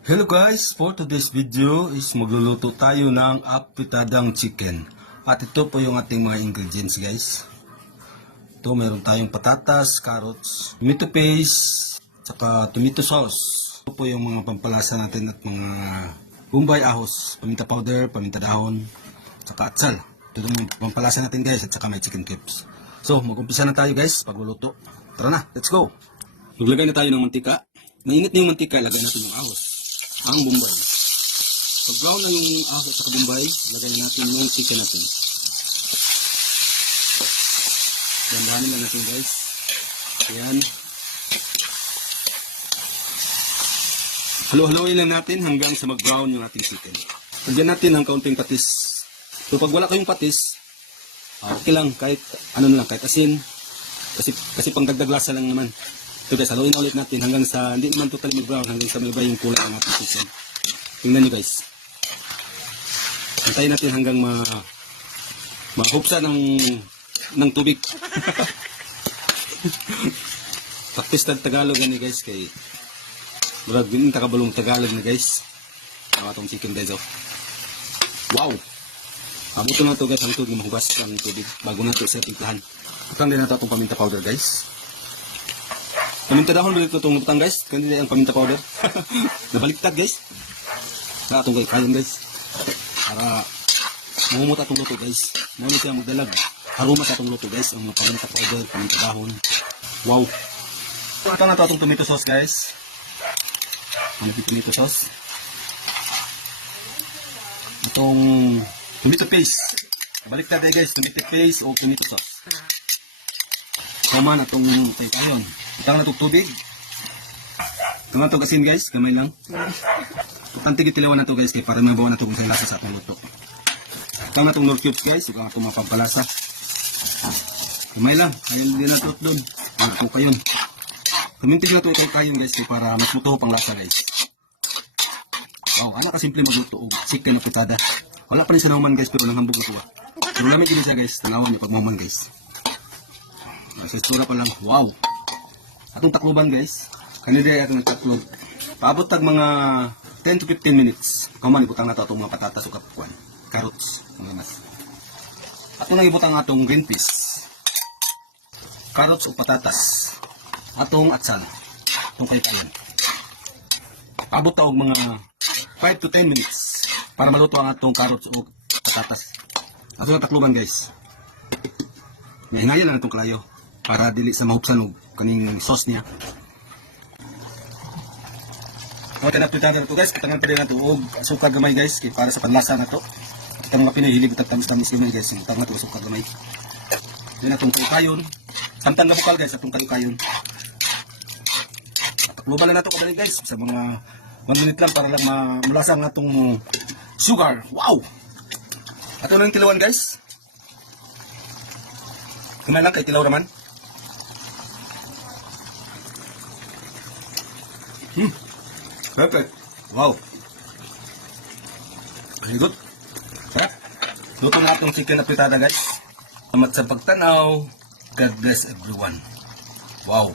Hello guys, for today's video is magluluto tayo ng apitadang chicken. At ito po yung ating mga ingredients guys. Ito meron tayong patatas, carrots, tomato paste, saka tomato sauce. Ito po yung mga pampalasa natin at mga bombay, ahos, paminta powder, paminta dahon, saka atsal. Ito yung pampalasa natin guys at saka may chicken cubes. So mag-umpisa na tayo guys pagluluto. Tara na, let's go! Maglagay na tayo ng mantika. Mainit na yung mantika, lagay natin yung ahos. Ang bombay. Pag brown na yung ahos at saka bombay, lagay natin yung chicken natin. Dandahanin lang natin guys. Ayan. Halo-haloin lang natin hanggang sa mag-brown yung ating chicken. Lagyan natin ng kaunting patis. So pag wala kayong patis, okay lang kahit ano lang, kahit asin. Kasi pang dagdag lasa lang naman. So guys, haluin na ulit natin hanggang sa hindi naman totally mag-brown, hanggang sa may iba yung kulay ng ating chicken. Tingnan nyo guys. Antayin natin hanggang mahupsa ng tubig. Practice na Tagalog gani guys kay murag din takabalong Tagalog na guys. Ang atong chicken guys oh. Wow. Abuto na to guys ang tubig mahubas ang tubig bago nato sa timplahan. Utang din nato atong paminta powder guys. Paminta dahon ulit itong luputang guys. Kanina ang paminta powder. Nabaliktad guys. Sa atong kayon guys. Para mamumot atong luto guys. Muna siya magdalag. Haruma sa atong luto guys. Ang paminta powder, paminta dahon. Wow. Ito na ito atong tomato sauce guys. Ano yung tomato sauce? Itong tomato paste. Baliktad guys. Tomato paste o tomato sauce. Tama na itong kayon. Itang na itong tubig. Tama ito asin guys, gamay lang. Importante gitilawan na ito guys, kaya para mabawa na ito kung saan lasa sa atong luto. Itang na itong nor cubes guys, ito na itong mga pampalasa. Gamay lang, ayun din na ito doon. Ito kayon. Kumintig na ito kayon guys, para mas mutuho pang lasa guys. Wow, ala ka simple magluto o chicken na pitada. Wala pa rin sa nauman guys, pero nanghambog na ito. Pero namin din siya guys, tanawan yung pagmaman guys. Sa istura pa lang, wow! Atong takloban guys, kanina atong nagtaklob. Paabot tag mga 10 to 15 minutes. Kauman ibutang na ito atong mga patatas o kapuan. Carrots, mga mas. Atong nang ibutang atong green peas. Carrots o patatas. Atong atsal. Atong kaypayan. Paabot tawag mga 5 to 10 minutes para maluto ang atong carrots o patatas. Atong takloban guys. Hinayin lang itong kalayo para dili sa mahupsan og kaning sauce niya. Kung tinapit natin ito guys, kitangan pa rin natin og asukar gamay guys, kaya para sa panlasa na ito. Kita mga pinahilig at tamis-tamis gamay guys, kitangan natin asukar gamay. Yan atong kayon. Samtan na bukal guys, atong kayon. Takluban lang natin kadali guys, sa mga 1 minute lang para lang malasa ang atong sugar. Wow! Ato lang tilawan guys. Kamay lang kay tilaw naman. Perfect. Wow. Very good. Sarap. Luto na itong chicken na pitada guys. Salamat sa pagtanaw. God bless everyone. Wow.